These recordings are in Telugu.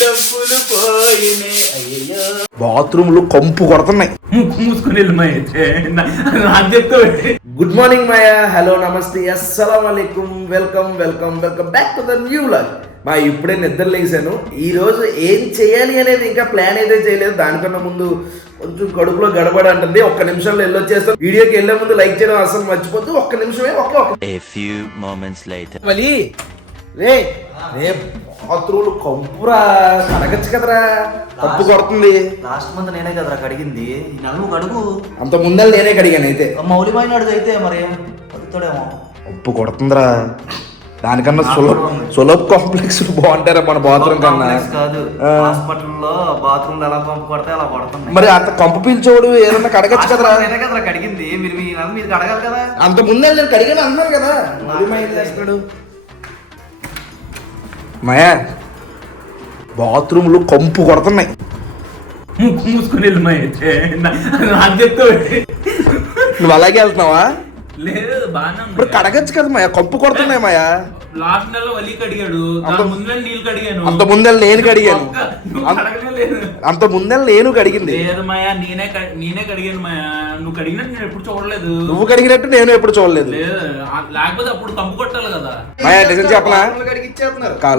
డబ్బులు పోయినాయి అయ్యో. బాత్రూమ్ లో కంపు కొడుతున్నాయి. మూసుకుని వెళ్ళి మాయ నాకు చెప్తా. గుడ్ మార్నింగ్ మాయా, హలో, నమస్తే, అస్సలాం అలైకుం, welcome welcome welcome back to the new vlog. మా ఇప్పుడే నిద్ర లేసాను. ఈ రోజు ఏం చేయాలి అనేది ఇంకా ప్లాన్ అయితే చేయలేదు. దానికన్నా ముందు కొంచెం కడుపులో గడబడ అంటుంది. ఒక్క నిమిషంలో వెళ్ళొచ్చేస్తాం. వీడియోకి వెళ్ళే ముందు లైక్ చేయడం అసలు మర్చిపోతూ ఒక్క నిమిషమే రే బాత్రూమ్ కంపురా కడగచ్చు కదరా. కప్పు కొడుతుంది. లాస్ట్ మంత్ నేనే కదరా కడిగింది. ఈ నెల నువ్వు కడుగు. అంత ముందర నేనే కడిగాను. అయితే మౌలిమైన అడుగు అయితే మరి కడుగుతాడేమో. ఉప్పు కొడుతుందిరా. దానికన్నా సులభ్ కాంప్లెక్స్ బాగుంటారా మన బాత్రూమ్ కన్నా. కాదు, హాస్పిటల్లో బాత్రూమ్ ఎలా పంపు కొడితే అలా పడుతుంది. మరి అంత కంపు పీల్చోడు ఏదన్నా కడగచ్చు కదరా. నేనే కదరా కడిగింది. మీరు కడగాలి కదా. అంత ముందే నేను కడిగాను అన్నారు కదా. చేస్తున్నాడు మాయా. బాత్రూమ్ లో కంపు కొడుతున్నాయి. మూసుకుని వెళ్ళి మాయ నాకు చెప్తా. నువ్వు అలాగే వెళ్తున్నావా? లేదు బాగా ఇప్పుడు కడగచ్చు కదా మాయా. కంపు కొడుతున్నాయి మాయా. లాస్ట్ నెలలో వలి కడిగాడు. ముందు నీళ్ళు కడిగాను. అంత ముందే నేను కడిగాను. అంత ముందే నేను కడిగింది. లేదు మాయా, నేనే కడిగాను మాయా. నువ్వు కడిగినట్టు నేను ఎప్పుడు చూడలేదు. నువ్వు కడిగినట్టు నేను ఎప్పుడు చూడలేదు. లేకపోతే అప్పుడు కంపు కొట్టాలి కదా మాయా. నిజం చెప్పనా,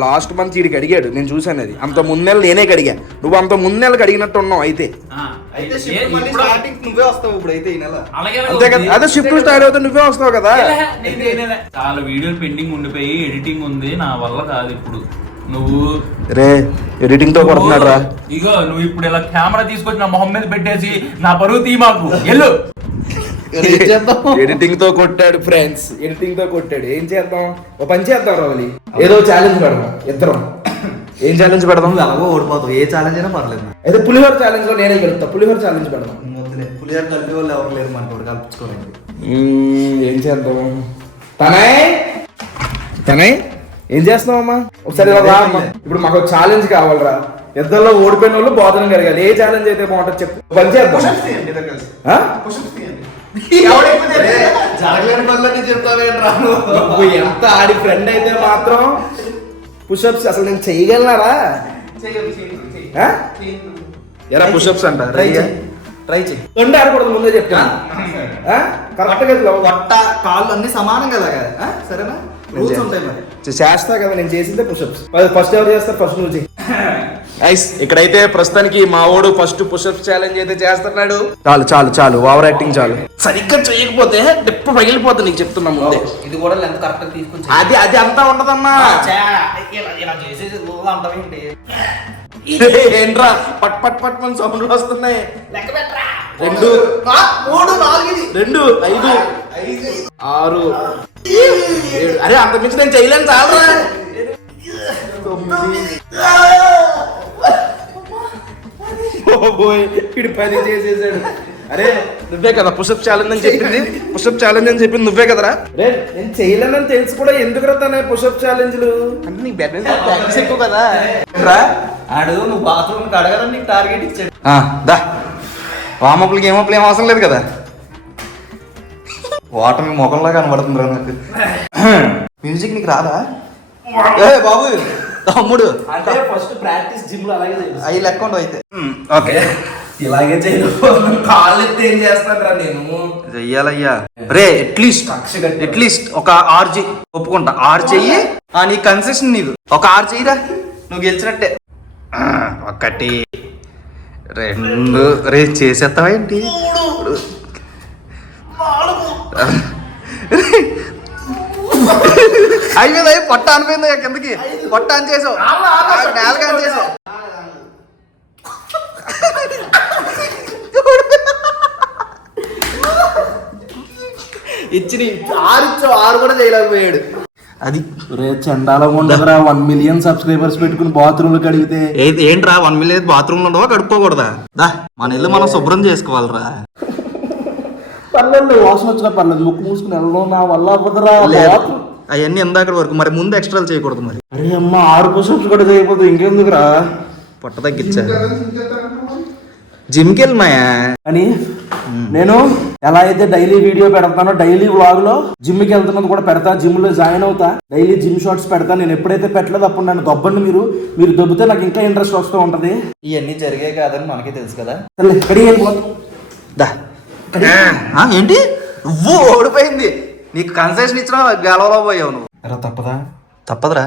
లాస్ట్ మంత్ వీడికి అడిగాడు, నేను చూసాను అది. అంత ముందెళ్ళ నేనే కడిగా. నువ్వు అంత ముందెళ్ళ కడిగినట్టు ఉన్నావు. అయితే నువ్వే వస్తావు ఇప్పుడు. అయితే ఈ నెల అంతే కదా. అదే షిఫ్ట్ స్టార్ట్ అవుతా నువ్వే వస్తావు కదా. చాలా వీడియోలు పెండింగ్ ఉండిపోయి ఎడిటింగ్ ఉంది, నా వల్ల కాదు ఇప్పుడు. నువ్వు రే ఎడిటింగ్ తో కొడుతున్నాడు రా. ఇగో నువ్వు ఇప్పుడు ఇలా కెమెరా తీసుకొచ్చి నా మొహం మీద పెట్టేసి నా పరువు తీ మాకు ఎల్లు. ఎడిటింగ్ తో కొట్టాడు ఫ్రెండ్స్. ఎడిటింగ్ తో కొట్టాడు. ఏం చేద్దాం? ఓ పని చేద్దాం రావాలి. ఏదో ఛాలెంజ్ పెడదాం ఇద్దరం. ఏం ఛాలెంజ్ పెడదాం? అలాగో ఓడిపోతావు. ఏ ఛాలెంజ్ అయినా పర్లేదు. అయితే పులిహోర ఛాలెంజ్ లో నేనే గెలుస్తా. పులిహోర ఛాలెంజ్ పెడదాం. పులిహోర కలిపే వాళ్ళు ఎవరు లేరు మనకు కల్పించుకోలేదు. ఏం చేద్దాం? తనే ఏం చేస్తున్నావమ్మా? ఒకసారి రా అమ్మా. ఇప్పుడు మాకు ఛాలెంజ్ కావాలరా. ఇద్దరిలో ఓడిపోయిన వాళ్ళు భోజనం కడగాలి. ఏ ఛాలెంజ్ అయితే బాగుంటుంది చెప్పు. పని చేద్దాం. నువ్వు ఎంత ఆడి ఫ్రెండ్ అయితే మాత్రం పుషప్స్ అసలు నేను చెయ్యగలనారా? ఎలా పుషప్స్ అంట? ట్రై చేయి. రెండు ఆడకూడదు ముందే చెప్తాను. కరెక్ట్ గా పొట్ట కాళ్ళు అన్ని సమానంగా లాగా. సరేనా? రూల్స్ ఉంటాయి మరి. చేస్తా కదా. నేను చేసిందే పుషప్స్. ఫస్ట్ ఎవరు చేస్తారు? ఫస్ట్ నువ్వు చెయ్యి. ఇక్కడైతే ప్రస్తుతానికి మా వాడు ఫస్ట్ పుషప్స్ ఛాలెంజ్ అయితే చేస్తున్నాడు. చాలు చాలు చాలు, ఓవర్ యాక్టింగ్ చాలు. సరిగ్గా చేయకపోతే డిప్పు పగిలిపోతుంది. నీకు చెప్తున్నా ముందే. ఇది కూడా లెంత్ కరెక్ట్ తీసుకుని అది అది అంతా ఉండదమ్మా. ఏంట్రా పట్ పట్ పట్ మన సౌండ్లు వస్తున్నాయి. 2 3 4 2 5 6 7. అరే అంత మించి నేను చేయలేను. చాలరా. 9 10 చేసేసాడు. అరే నువ్వే కదా పుషప్ ఛాలెంజ్ అని చెప్పింది. పుషప్ ఛాలెంజ్ అని చెప్పింది నువ్వే కదరా. రే నేను చేయలేనని తెలిసి కూడా ఎందుకు రానే పుషప్ ఛాలెంజ్లు అంటే నీకు ప్రాక్టీస్ ఎక్కువ కదా. ఆడు నువ్వు బాత్రూమ్ కడగలని నీకు టార్గెట్ ఇచ్చాడు. దా వామపులకి ఏమోపులు ఏం అవసరం లేదు కదా. వాటర్ ముఖంలా కనబడుతుంది రా నాకు. మ్యూజిక్ నీకు రాదా? ఏ బాబు తమ్ముడు, అంటే ఫస్ట్ ప్రాక్టీస్ జిమ్ లో అలాగే అవి లెక్క ఉండవు. అయితే ఓకే ఇలాగే చేయకపోతే కాళ్ళు ఎత్తి ఏం చేస్తాను నేను. చెయ్యాలయ్యా. రే అట్లీస్ట్ ఒక 6 చెయ్యి. ఒప్పుకుంటా 6 చెయ్యి. నీ కన్సెషన్ నీకు ఒక 6 చెయ్యిరా. నువ్వు గెలిచినట్టే. 1 2 రే చేసేస్తావా ఏంటి? 5 పొట్ట అనిపోయింది కిందకి. పొట్ట అని చేసావు, నేలగా అని చేసావు. ఇచ్చి 6 కూడా చేయలేకపోయాడు. అది రే చండాలంగా ఉండదురా. 1 మిలియన్ సబ్స్క్రైబర్స్ పెట్టుకుని బాత్రూమ్ లో కడిగితే ఏంట్రా 1 మిలియన్ బాత్రూమ్ లో ఉండవా? కడుక్కోకూడదా? మన ఇల్లు మనం శుభ్రం చేసుకోవాలరా. పర్లేదు, వాసన వచ్చినా పర్లేదు. ముక్కు మూసుకుని వెళ్ళడం నా వల్ల అవ్వదురా. అవన్నీ ఎందాక వరకు మరి ముందు ఎక్స్ట్రాలు చేయకూడదు. మరి అరే అమ్మ 6 పుషప్స్ కూడా చేయకపోతే ఇంకెందుకురా? పొట్ట తగ్గించా. జిమ్కి వెళ్ళి మాయా అని నేను ఎలా అయితే డైలీ వీడియో పెడతానో డైలీ వ్లాగ్ లో జిమ్ కి వెళ్తున్నది కూడా పెడతా, జిమ్ లో జాయిన్ అవుతా, డైలీ జిమ్ షార్ట్స్ పెడతా. నేను ఎప్పుడైతే పెట్టలేదు అప్పుడు నన్ను దొబ్బండి, మీరు దొబ్బితే నాకు ఇంకా ఇంట్రెస్ట్ వస్తూ ఉంటది. ఇవన్నీ జరిగాయి కాదని మనకి తెలుసు కదా. ఏంటి నువ్వు ఓడిపోయింది, నీకు కన్సెషన్ ఇచ్చినా గెలవలో పోయావు నువ్వు. ఎరా తప్పదా? తప్పదురా,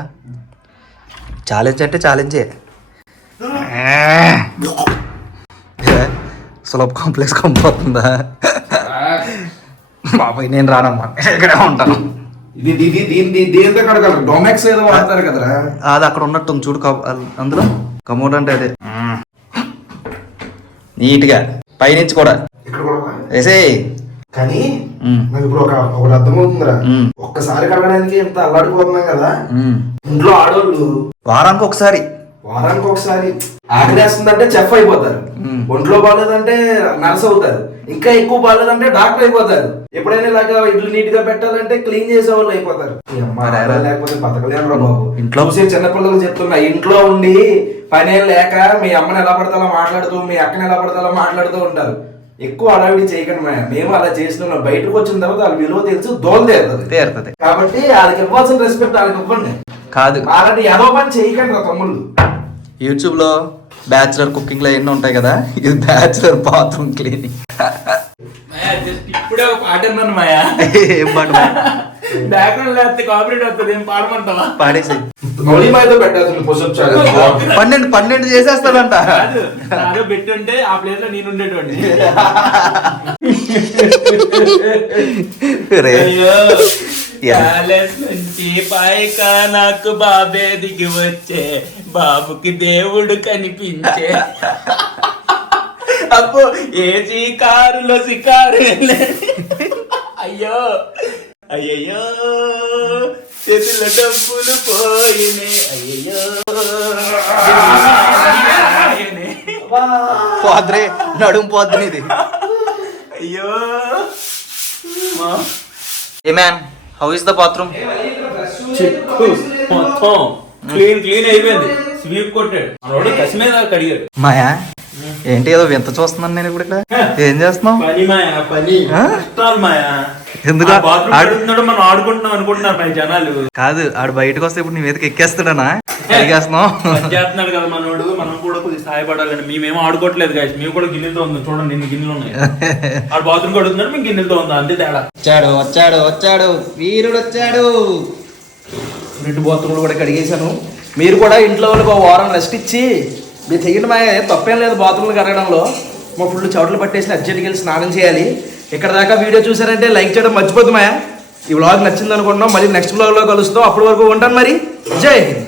ఛాలెంజ్ అంటే ఛాలెంజే. సులభ కాంప్లెక్స్ కంపోతుందా బాబాయ్? నేను రానమ్మా, ఇక్కడే ఉంటాను. దీంతో కడగలరు, డొమెక్స్ ఏదో వాడతారు కదరా. అది అక్కడ ఉన్నట్టుంది చూడు, అందులో కమోడ్ అంటే అదే నీట్గా పైనుంచి కూడా ఇక్కడ కూడా వేసే. కానీ నాకు ఇప్పుడు ఒకటి అర్థమవుతుందిరా, ఒక్కసారి కడగడానికి ఎంత అల్లాడిపోతున్నాం కదా. ఇంట్లో ఆడోళ్ళు వారానికి ఒకసారి ఆకలేస్తుందంటే చెఫ్ అయిపోతారు, ఒంట్లో బాగాలేదంటే నర్స్ అవుతారు, ఇంకా ఎక్కువ బాగాలేదంటే డాక్టర్ అయిపోతారు. ఎప్పుడైనా ఇలాగా ఇల్లు నీట్ గా పెట్టాలంటే క్లీన్ చేసే వాళ్ళు అయిపోతారు. లేకపోతే బతకలేరు బాబు. ఇంట్లో చిన్నపిల్లలు చెప్తున్నా, ఇంట్లో ఉండి పని లేక మీ అమ్మని ఎలా పడతాలో మాట్లాడుతూ, మీ అక్కని ఎలా పడతాలో మాట్లాడుతూ ఉంటారు. ఎక్కువ అడవిడి చేయకండి మా, మేము అలా చేస్తున్నాం. బయటకు వచ్చిన తర్వాత వాళ్ళ విలువ తెలుసు, దోలు తీరుతుంది. కాబట్టి వాళ్ళకి ఇవ్వాల్సిన రెస్పెక్ట్ వాళ్ళకి ఇవ్వండి. కాదు అలాంటి ఏదో పని చేయకండి రా తమ్ముళ్ళు. యూట్యూబ్ లో బ్యాచులర్ కుకింగ్ లో ఎన్ని ఉంటాయి కదా, ఇది బ్యాచులర్ బాత్రూమ్ క్లీనింగ్. ఇప్పుడే ఒక పాట అన్నాను మాయా, ఏం పాట? బ్యాక్గ్రౌండ్ లేకపోతే కాపరేట్ వస్తుంది, ఏం పాడమంటావా? పాడేసి పెట్టాల్సింది 12 చేసేస్తాడంట. పెట్టుంటే ఆ ప్లేస్ లో నేను ఉండేటోండి. ప్యాలెస్ నుంచి పైకా నాకు బాబే దిగి వచ్చే, బాబుకి దేవుడు కనిపించే, అప్పు ఏజీ కారులో సికారు. అయ్యో అయ్యయ్యో చేతుల డబ్బులు పోయినే, అయ్యయ్యో పోద్రే నడుం పోద్ది ఇది. అయ్యో. ఏ man, how is the bathroom? మొత్తం క్లీన్ అయిపోయింది, స్వీప్ కొట్టాడు మనోడు, కసి మీద కడిగాడు. మాయా ఏంటి ఏదో వింత చూస్తున్నాను నేను ఇప్పుడు ఇక్కడ. ఏం చేస్తున్నావు? పని మాయా, పని కష్టాలు మాయా. ఎందుకు ఆడుతున్నాడు, మనం ఆడుకుంటున్నాం అనుకుంటున్నారు మరి జనాలు. కాదు, ఆడు బయటకు వస్తే ఇప్పుడు నీ మీదకి ఎక్కేస్తాడనా? ఎక్కేస్తున్నావు చేస్తున్నాడు కదా మనోడు, మనం కూడా కొద్దిగా సహాయపడాలని. మేమేమో ఆడుకోవట్లేదు గాయస్, మేము కూడా గిన్నెలతో ఉంది చూడండి, నిన్ను గిన్నెలు ఉన్నాయి. ఆడు బాత్రూమ్ కడుగుతున్నాడు, మేము గిన్నెలతో ఉందా, అంతే తేడా. వచ్చాడు వీరుడు వచ్చాడు. 2 బాత్రూమ్లు కూడా కడిగేశాను. మీరు కూడా ఇంట్లో వాళ్ళకి ఒక వారం రెస్ట్ ఇచ్చి మీరు చెయ్యండి. మా తప్పేం లేదు బాత్రూమ్లు కడగడంలో. మా ఫుల్ చోట్ల పట్టేసి అర్జెంట్కి వెళ్ళి స్నానం చేయాలి. ఇక్కడ దాకా వీడియో చూసారంటే లైక్ చేయడం మర్చిపోద్దు మాయా. ఈ వ్లాగ్ నచ్చింది అనుకుంటున్నాం. మళ్ళీ నెక్స్ట్ వ్లాగ్లో కలుస్తాం. అప్పటి వరకు ఉంటాను మరి. జై హింద్.